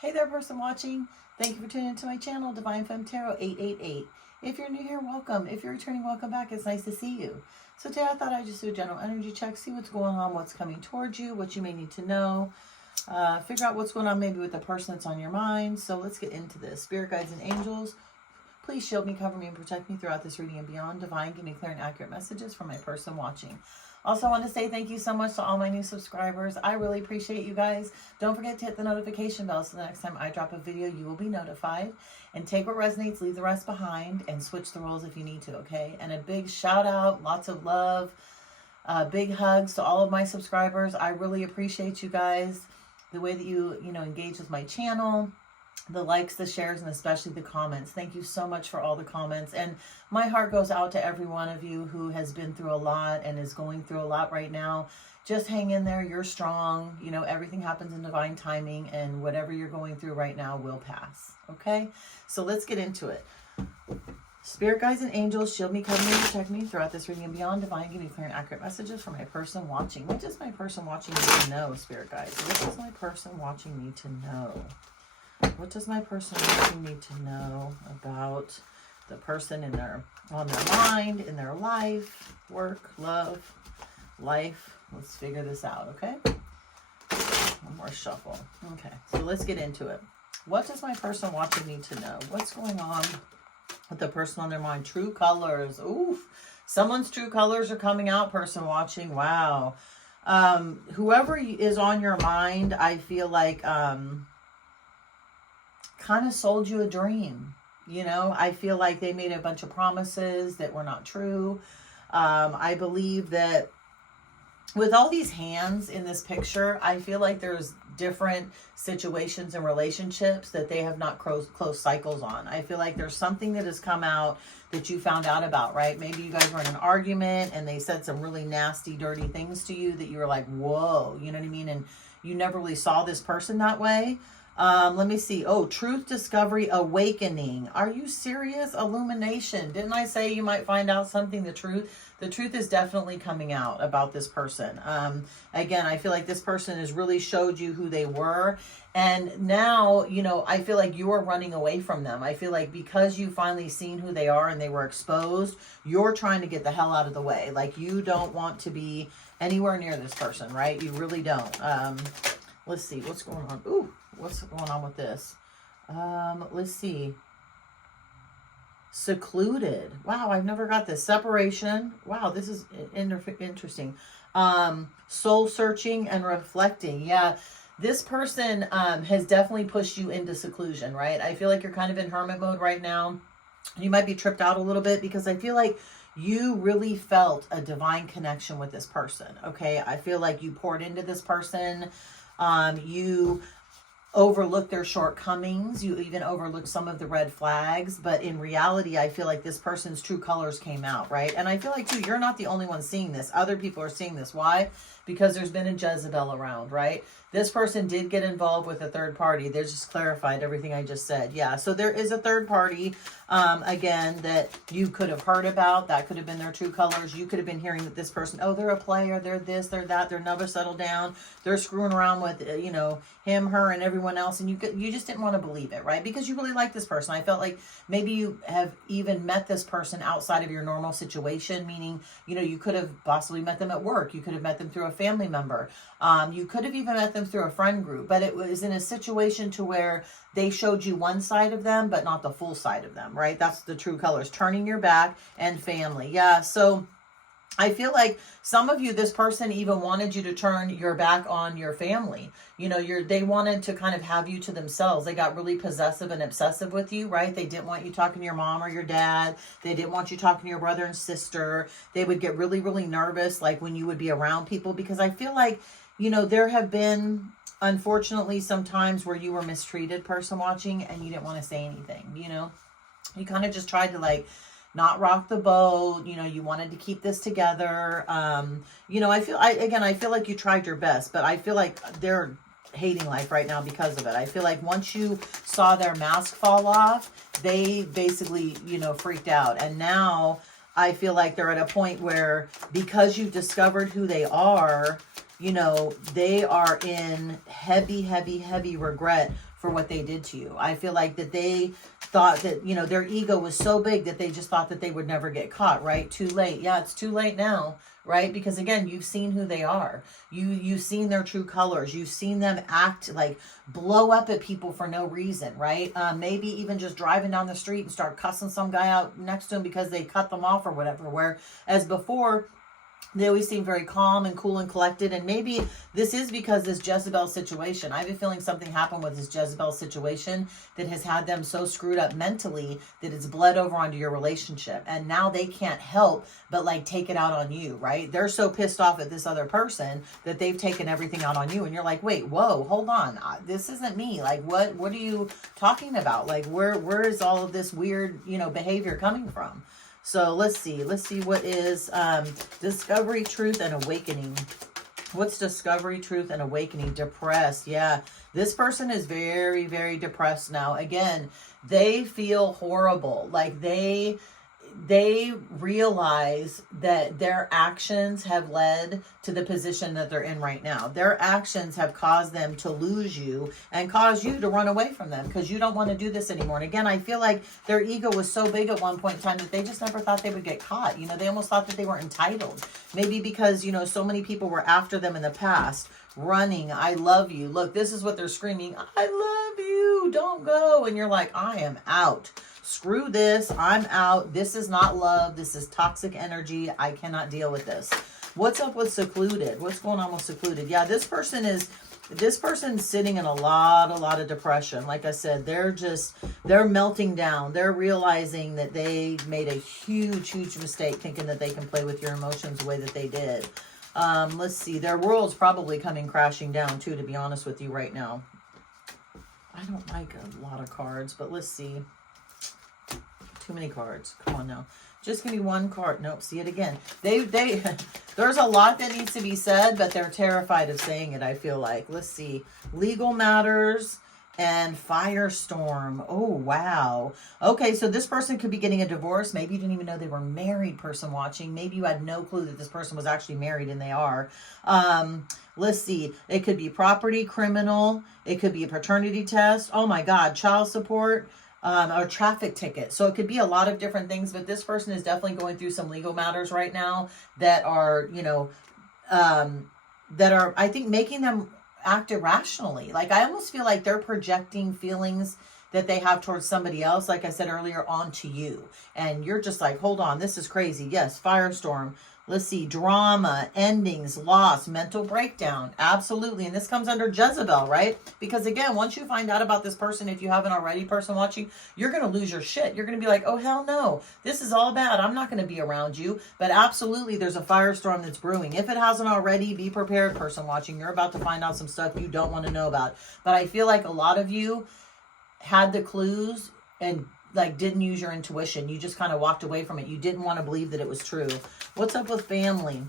Hey there, person watching. Thank you for tuning into my channel, Divine Femme Tarot 888. If you're new here, welcome. If you're returning, welcome back. It's nice to see you. So today I thought I'd just do a general energy check, see what's going on, what's coming towards you, what you may need to know. Figure out what's going on maybe with the person that's on your mind. So let's get into this. Spirit guides and angels, please shield me, cover me, and protect me throughout this reading and beyond. Divine, give me clear and accurate messages from my person watching. Also, I want to say thank you so much to all my new subscribers. I really appreciate you guys. Don't forget to hit the notification bell so the next time I drop a video, you will be notified. And take what resonates, leave the rest behind, and switch the roles if you need to, okay? And a big shout out, lots of love, big hugs to all of my subscribers. I really appreciate you guys, the way that you engage with my channel, the likes, the shares, and especially the comments. Thank you so much for all the comments. And my heart goes out to every one of you who has been through a lot and is going through a lot right now. Just hang in there. You're strong. You know, everything happens in divine timing, and whatever you're going through right now will pass. Okay? So let's get into it. Spirit guides and angels, shield me, cover me, and protect me throughout this reading and beyond. Divine, give me clear and accurate messages for my person watching. What does my person watching need to know, Spirit guides? What does my person watching need to know? What does my person watching need to know about the person on their mind, in their life, work, love, life? Let's figure this out, okay? One more shuffle. Okay, so let's get into it. What does my person watching need to know? What's going on with the person on their mind? True colors. Oof. Someone's true colors are coming out, person watching. Wow. Whoever is on your mind, I feel like kind of sold you a dream. You know, I feel like they made a bunch of promises that were not true. I believe that with all these hands in this picture, I feel like there's different situations and relationships that they have not closed cycles on. I feel like there's something that has come out that you found out about, right? Maybe you guys were in an argument and they said some really nasty, dirty things to you that you were like, whoa, you know what I mean? And you never really saw this person that way. Let me see. Oh, truth discovery, awakening. Are you serious? Illumination. Didn't I say you might find out something? The truth is definitely coming out about this person. Again, I feel like this person has really showed you who they were. And now, I feel like you are running away from them. I feel like because you finally seen who they are and they were exposed, you're trying to get the hell out of the way. Like you don't want to be anywhere near this person, right? You really don't. Let's see what's going on. Ooh, what's going on with this? Let's see. Secluded. Wow, I've never got this. Separation. Wow, this is interesting. Soul searching and reflecting. Yeah, this person has definitely pushed you into seclusion, right? I feel like you're kind of in hermit mode right now. You might be tripped out a little bit because I feel like you really felt a divine connection with this person, okay? I feel like you poured into this person. You overlooked their shortcomings. You even overlooked some of the red flags. But in reality, I feel like this person's true colors came out, right? And I feel like, too, you're not the only one seeing this. Other people are seeing this. Why? Because there's been a Jezebel around, right? This person did get involved with a third party. They just clarified everything I just said. Yeah, so there is a third party, again, that you could have heard about. That could have been their true colors. You could have been hearing that this person, oh, they're a player, they're this, they're that, they're never settled down. They're screwing around with, him, her, and everyone else. And you just didn't want to believe it, right? Because you really like this person. I felt like maybe you have even met this person outside of your normal situation, meaning, you could have possibly met them at work. You could have met them through a family member. You could have even met them through a friend group, but it was in a situation to where they showed you one side of them, but not the full side of them, right? That's the true colors, turning your back and family. Yeah. So I feel like some of you, this person even wanted you to turn your back on your family. They wanted to kind of have you to themselves. They got really possessive and obsessive with you, right? They didn't want you talking to your mom or your dad. They didn't want you talking to your brother and sister. They would get really, really nervous, like when you would be around people, because I feel like, there have been, unfortunately, some times where you were mistreated, person watching, and you didn't want to say anything, You kind of just tried to, not rock the boat. You wanted to keep this together. I feel like you tried your best, but I feel like they're hating life right now because of it. I feel like once you saw their mask fall off, they basically, freaked out. And now I feel like they're at a point where, because you've discovered who they are, you know, they are in heavy, heavy, heavy regret for what they did to you. I feel like that they thought that, you know, their ego was so big that they just thought that they would never get caught, right? Too late. Yeah, it's too late now, right? Because again, you've seen who they are. You've seen their true colors. You've seen them act like blow up at people for no reason, right? Maybe even just driving down the street and start cussing some guy out next to them because they cut them off or whatever. Whereas before, they always seem very calm and cool and collected. And maybe this is because this Jezebel situation. I have a feeling something happened with this Jezebel situation that has had them so screwed up mentally that it's bled over onto your relationship. And now they can't help but like take it out on you, right? They're so pissed off at this other person that they've taken everything out on you. And you're like, wait, whoa, hold on. This isn't me. Like, what are you talking about? Like, where is all of this weird, you know, behavior coming from? So let's see what is discovery, truth, and awakening. What's discovery, truth, and awakening? Depressed. Yeah, this person is very, very depressed now. Again, they feel horrible. Like they realize that their actions have led to the position that they're in right now. Their actions have caused them to lose you and cause you to run away from them because you don't want to do this anymore. And again, I feel like their ego was so big at one point in time that they just never thought they would get caught. You know, they almost thought that they were entitled. Maybe because, you know, so many people were after them in the past, running, I love you. Look, this is what they're screaming. I love you. Don't go. And you're like, I am out. Screw this. I'm out. This is not love. This is toxic energy. I cannot deal with this. What's up with secluded? What's going on with secluded? Yeah, this person's sitting in a lot of depression. Like I said, they're melting down. They're realizing that they made a huge mistake thinking that they can play with your emotions the way that they did. Let's see. Their world's probably coming crashing down too, to be honest with you right now. I don't like a lot of cards, but let's see. Too many cards. Come on now. Just give me one card. Nope. See it again. There's a lot that needs to be said, but they're terrified of saying it, I feel like. Let's see. Legal matters and firestorm. Oh, wow. Okay, so this person could be getting a divorce. Maybe you didn't even know they were married, person watching. Maybe you had no clue that this person was actually married, and they are. Let's see. It could be property, criminal. It could be a paternity test. Oh, my God. Child support. Or traffic ticket. So it could be a lot of different things, but this person is definitely going through some legal matters right now that are, you know, I think, making them act irrationally. Like, I almost feel like they're projecting feelings that they have towards somebody else, like I said earlier, onto you. And you're just like, hold on, this is crazy. Yes, firestorm. Let's see, drama, endings, loss, mental breakdown. Absolutely. And this comes under Jezebel, right? Because again, once you find out about this person, if you haven't already, person watching, you're going to lose your shit. You're going to be like, oh, hell no. This is all bad. I'm not going to be around you. But absolutely, there's a firestorm that's brewing. If it hasn't already, be prepared, person watching. You're about to find out some stuff you don't want to know about. But I feel like a lot of you had the clues and like didn't use your intuition. You just kind of walked away from it. You didn't want to believe that it was true. What's up with family?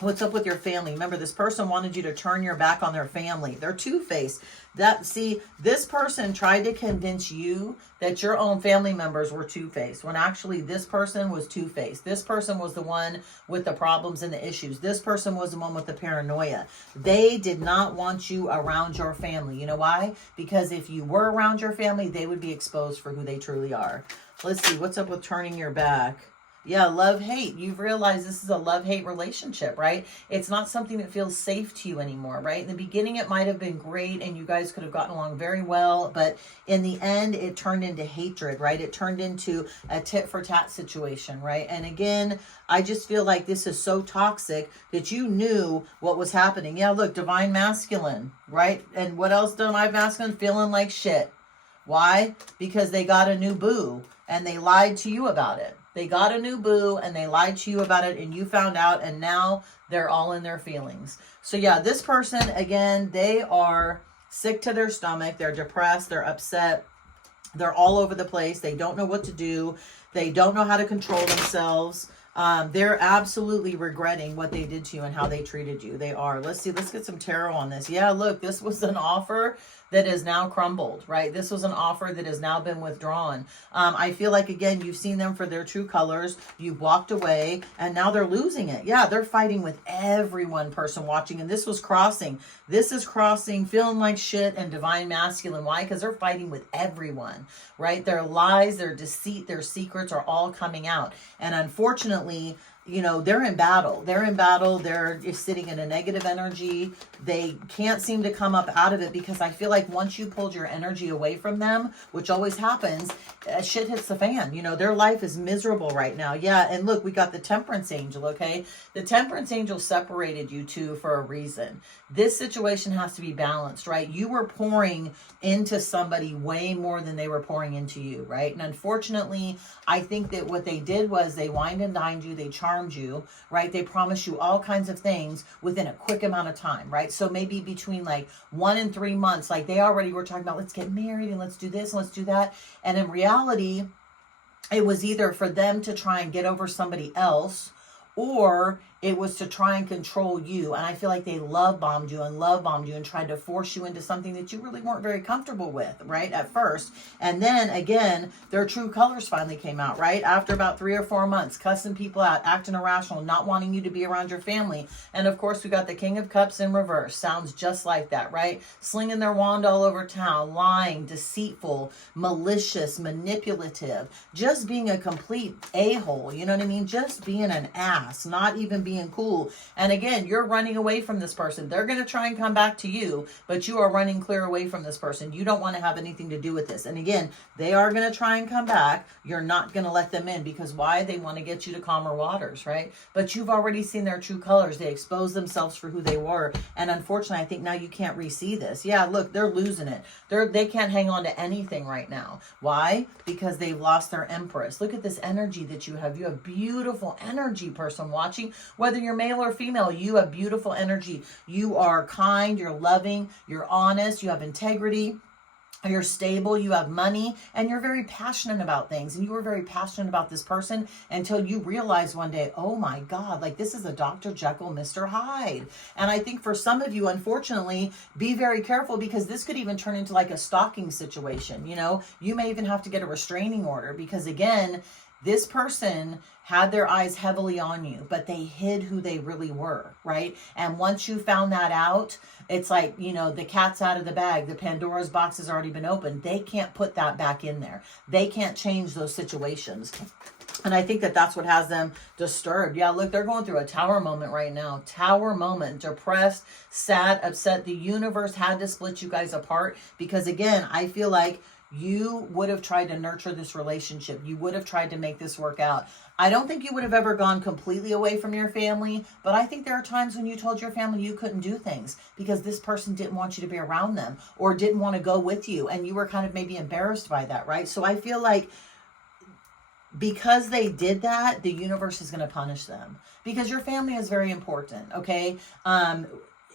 What's up with your family? Remember, this person wanted you to turn your back on their family. They're two-faced. This person tried to convince you that your own family members were two-faced, when actually this person was two-faced. This person was the one with the problems and the issues. This person was the one with the paranoia. They did not want you around your family. You know why? Because if you were around your family, they would be exposed for who they truly are. Let's see. What's up with turning your back? Yeah, love-hate. You've realized this is a love-hate relationship, right? It's not something that feels safe to you anymore, right? In the beginning, it might have been great and you guys could have gotten along very well, but in the end, it turned into hatred, right? It turned into a tit-for-tat situation, right? And again, I just feel like this is so toxic that you knew what was happening. Yeah, look, divine masculine, right? And what else, divine masculine? Feeling like shit. Why? Because they got a new boo and they lied to you about it. They got a new boo and they lied to you about it and you found out, and now they're all in their feelings. So yeah, this person, again, they are sick to their stomach. They're depressed. They're upset. They're all over the place. They don't know what to do. They don't know how to control themselves. They're absolutely regretting what they did to you and how they treated you. They are. Let's see. Let's get some tarot on this. Yeah, look, this was an offer that is now crumbled, right? This was an offer that has now been withdrawn. I feel like, again, you've seen them for their true colors. You've walked away and now they're losing it. Yeah, they're fighting with everyone, person watching. And this was crossing. This is crossing, feeling like shit and divine masculine. Why? Because they're fighting with everyone, right? Their lies, their deceit, their secrets are all coming out. And unfortunately, you know, they're in battle. They're in battle. They're just sitting in a negative energy. They can't seem to come up out of it because I feel like once you pulled your energy away from them, which always happens, shit hits the fan. You know, their life is miserable right now. Yeah, and look, we got the Temperance Angel, okay? The Temperance Angel separated you two for a reason. This situation has to be balanced, right? You were pouring into somebody way more than they were pouring into you, right? And unfortunately, I think that what they did was they wined and dined you, they charmed you, right? They promised you all kinds of things within a quick amount of time, right? So maybe between like 1 and 3 months, like they already were talking about, let's get married and let's do this and let's do that. And in reality, it was either for them to try and get over somebody else, or it was to try and control you. And I feel like they love bombed you and tried to force you into something that you really weren't very comfortable with, right? At first. And then again, their true colors finally came out, right? After about 3 or 4 months, cussing people out, acting irrational, not wanting you to be around your family. And of course, we got the King of Cups in reverse. Sounds just like that, right? Slinging their wand all over town, lying, deceitful, malicious, manipulative, just being a complete a-hole, you know what I mean? Just being an ass, not even being cool. And again, you're running away from this person. They're going to try and come back to you, but you are running clear away from this person. You don't want to have anything to do with this. And again, they are going to try and come back. You're not going to let them in because why? They want to get you to calmer waters, right? But you've already seen their true colors. They exposed themselves for who they were. And unfortunately, I think now you can't re-see this. Yeah, look, they're losing it. They can't hang on to anything right now. Why? Because they've lost their Empress. Look at this energy that you have. You have beautiful energy, person watching. Whether you're male or female, you have beautiful energy. You are kind, you're loving, you're honest, you have integrity, you're stable, you have money, and you're very passionate about things. And you were very passionate about this person until you realized one day, oh my God, like this is a Dr. Jekyll, Mr. Hyde. And I think for some of you, unfortunately, be very careful because this could even turn into like a stalking situation. You know, you may even have to get a restraining order because again, this person had their eyes heavily on you, but they hid who they really were, right? And once you found that out, it's like, you know, the cat's out of the bag. The Pandora's box has already been opened. They can't put that back in there. They can't change those situations. And I think that that's what has them disturbed. Yeah, look, they're going through a tower moment right now. Tower moment, depressed, sad, upset. The universe had to split you guys apart because, again, I feel like you would have tried to nurture this relationship. You would have tried to make this work out. I don't think you would have ever gone completely away from your family, but I think there are times when you told your family you couldn't do things because this person didn't want you to be around them or didn't want to go with you. And you were kind of maybe embarrassed by that, right? So I feel like because they did that, the universe is going to punish them because your family is very important, okay?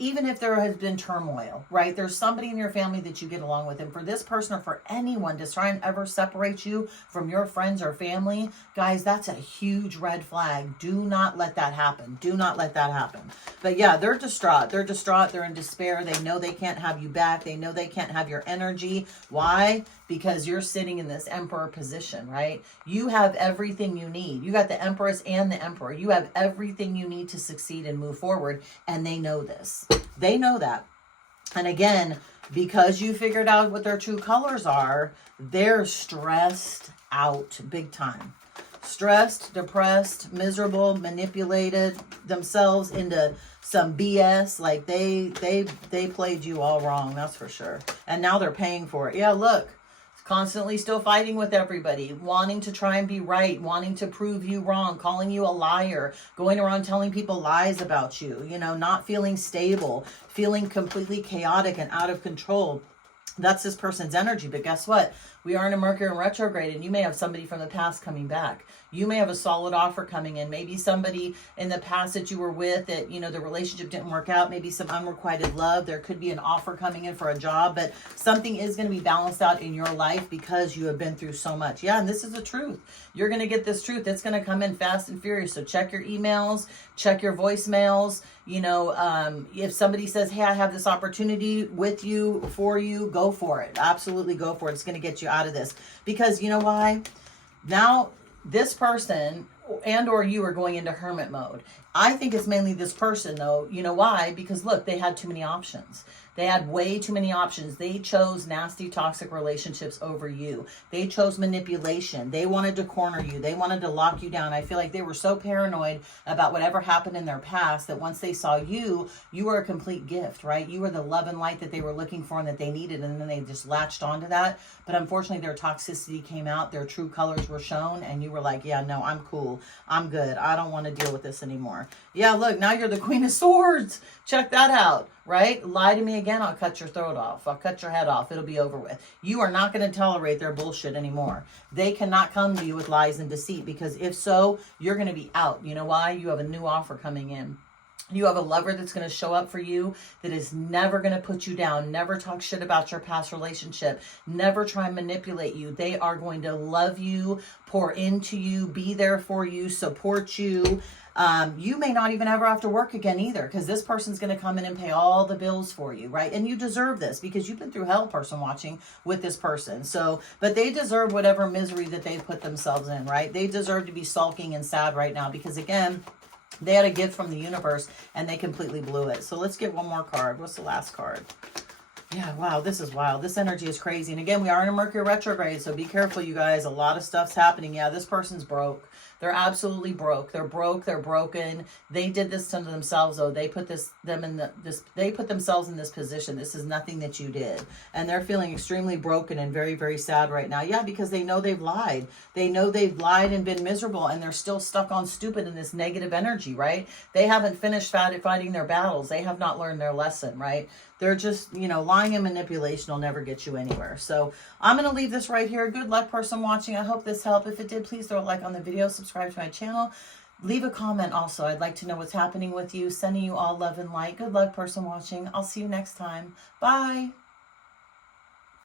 Even if there has been turmoil, right? There's somebody in your family that you get along with. And for this person or for anyone to try and ever separate you from your friends or family, guys, that's a huge red flag. Do not let that happen. Do not let that happen. But yeah, they're distraught. They're distraught. They're in despair. They know they can't have you back. They know they can't have your energy. Why? Because you're sitting in this emperor position, right? You have everything you need. You got the Empress and the Emperor. You have everything you need to succeed and move forward. And they know this. They know that. And again, because you figured out what their true colors are, they're stressed out big time. Stressed, depressed, miserable, manipulated themselves into some BS. Like they played you all wrong, that's for sure. And now they're paying for it. Yeah, look. Constantly still fighting with everybody, wanting to try and be right, wanting to prove you wrong, calling you a liar, going around telling people lies about you, you know, not feeling stable, feeling completely chaotic and out of control. That's this person's energy. But guess what? We are in a Mercury in retrograde, and you may have somebody from the past coming back. You may have a solid offer coming in. Maybe somebody in the past that you were with that, you know, the relationship didn't work out. Maybe some unrequited love. There could be an offer coming in for a job, but something is going to be balanced out in your life because you have been through so much. Yeah, and this is the truth. You're going to get this truth. It's going to come in fast and furious. So check your emails, check your voicemails. You know, if somebody says, hey, I have this opportunity with you, for you, go for it. Absolutely go for it. It's going to get you out of this. Because you know why? Now, this person and or you are going into hermit mode. I think it's mainly this person, though. You know why? Because look, they had too many options. They had way too many options. They chose nasty, toxic relationships over you. They chose manipulation. They wanted to corner you. They wanted to lock you down. I feel like they were so paranoid about whatever happened in their past that once they saw you, you were a complete gift, right? You were the love and light that they were looking for and that they needed, and then they just latched onto that. But unfortunately, their toxicity came out. Their true colors were shown, and you were like, yeah, no, I'm cool. I'm good. I don't want to deal with this anymore. Yeah, look, now you're the Queen of Swords. Check that out. Right? Lie to me again, I'll cut your throat off. I'll cut your head off. It'll be over with. You are not going to tolerate their bullshit anymore. They cannot come to you with lies and deceit, because if so, you're going to be out. You know why? You have a new offer coming in. You have a lover that's going to show up for you, that is never going to put you down, never talk shit about your past relationship, never try and manipulate you. They are going to love you, pour into you, be there for you, support you. You may not even ever have to work again either, because this person's going to come in and pay all the bills for you, right? And you deserve this because you've been through hell, person watching, with this person. So, but they deserve whatever misery that they've put themselves in, right? They deserve to be sulking and sad right now because, again, they had a gift from the universe and they completely blew it. So let's get one more card. What's the last card? Yeah, wow, this is wild. This energy is crazy. And again, we are in a Mercury retrograde, so be careful, you guys. A lot of stuff's happening. Yeah, this person's broke. They're absolutely broke. They're broke. They're broken. They did this to themselves, though. They put they put themselves in this position. This is nothing that you did. And they're feeling extremely broken and very, very sad right now. Yeah, because they know they've lied. They know they've lied and been miserable, and they're still stuck on stupid in this negative energy, right? They haven't finished fighting their battles. They have not learned their lesson, right? They're just, you know, lying and manipulation will never get you anywhere. So I'm going to leave this right here. Good luck, person watching. I hope this helped. If it did, please throw a like on the video. Subscribe to my channel. Leave a comment also. I'd like to know what's happening with you. Sending you all love and light. Good luck, person watching. I'll see you next time. Bye.